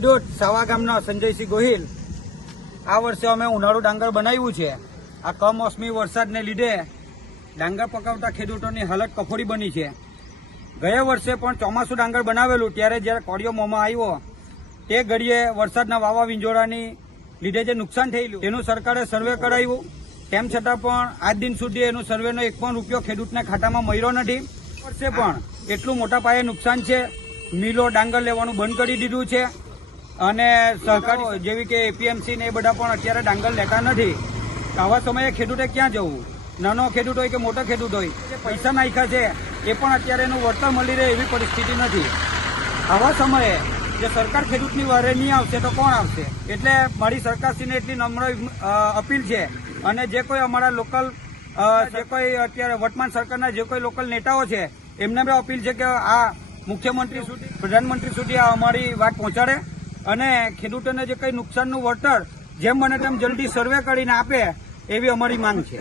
ખેડૂત સાવા ગામનો સંજયસિંહ ગોહિલ આ વર્ષે અમે ઉનાળુ ડાંગર બનાવ્યું છે। આ કમોસમી વરસાદને લીધે ડાંગર પકાવતા ખેડૂતોની હાલત કફોડી બની છે। ગયા વર્ષે પણ ચોમાસું ડાંગર બનાવેલું ત્યારે જ્યારે કોળિયો મોંમાં આવ્યો તે ઘડીએ વરસાદના વાવા વિંજોળાની લીધે જે નુકસાન થયેલું તેનું સરકારે સર્વે કરાવ્યું, તેમ છતાં પણ આજ દિન સુધી એનું સર્વેનો એક પણ રૂપિયો ખેડૂતના ખાતામાં મળ્યો નથી। વર્ષે પણ એટલું મોટા પાયે નુકસાન છે, મિલો ડાંગર લેવાનું બંધ કરી દીધું છે અને સરકારી જેવી કે એપીએમસી ને એ બધા પણ અત્યારે ડાંગર લેતા નથી। આવા સમયે ખેડૂતે ક્યાં જવું? નાનો ખેડૂત હોય કે મોટો ખેડૂત હોય, જે પૈસા નાખ્યા છે એ પણ અત્યારે એનું વળતર મળી રહે એવી પરિસ્થિતિ નથી। આવા સમયે જે સરકાર ખેડૂતની વારે નહીં આવશે તો કોણ આવશે? એટલે મારી સરકારશ્રીને એટલી નમ્ર અપીલ છે અને જે કોઈ અમારા લોકલ જે કોઈ અત્યારે વર્તમાન સરકારના જે કોઈ લોકલ નેતાઓ છે એમને બી અપીલ છે કે આ મુખ્યમંત્રી સુધી, પ્રધાનમંત્રી સુધી આ અમારી વાત પહોંચાડે અને ખેડૂતોને જે કંઈ નુકસાનનું વળતર જેમ બને તેમ જલ્દી સર્વે કરીને આપે એવી અમારી માંગ છે।